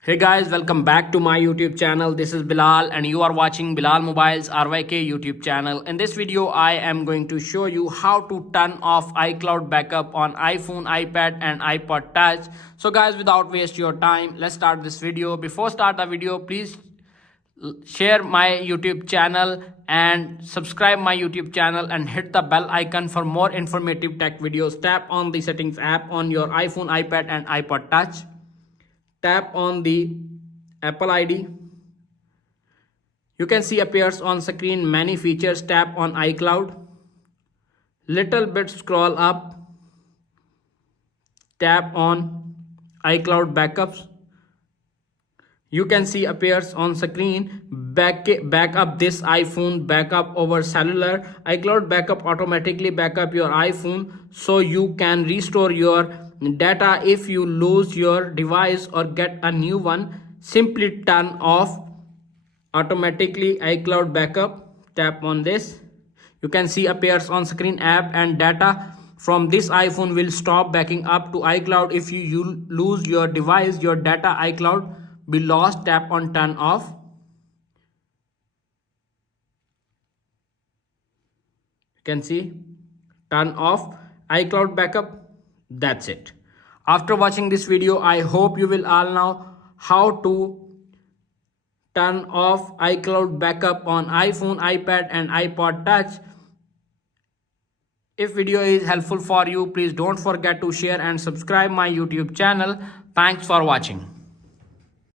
Hey guys, welcome back to my YouTube channel. This is Bilal and you are watching Bilal Mobiles RYK YouTube channel. In this video, I am going to show you how to turn off iCloud backup on iPhone, iPad and iPod Touch. So guys, without waste your time, let's start this video. Before start the video, please share my YouTube channel and subscribe my YouTube channel and hit the bell icon for more informative tech videos. Tap on the settings app on your iPhone, iPad and iPod Touch. Tap on the Apple ID. You can see appears on screen many features. Tap on iCloud. Little bit scroll up. Tap on iCloud backups. You can see appears on screen backup this iPhone backup over cellular. iCloud backup automatically backup your iPhone so you can restore your data if you lose your device or get a new one. Simply turn off automatically iCloud backup. Tap on this. You can see appears on screen app and data from this iPhone will stop backing up to iCloud. If you lose your device, your data iCloud be lost. Tap on turn off. You can see turn off iCloud backup. That's it. After watching this video, I hope you will all know how to turn off iCloud backup on iPhone, iPad and iPod Touch. If video is helpful for you, please don't forget to share and subscribe my YouTube channel. Thanks for watching.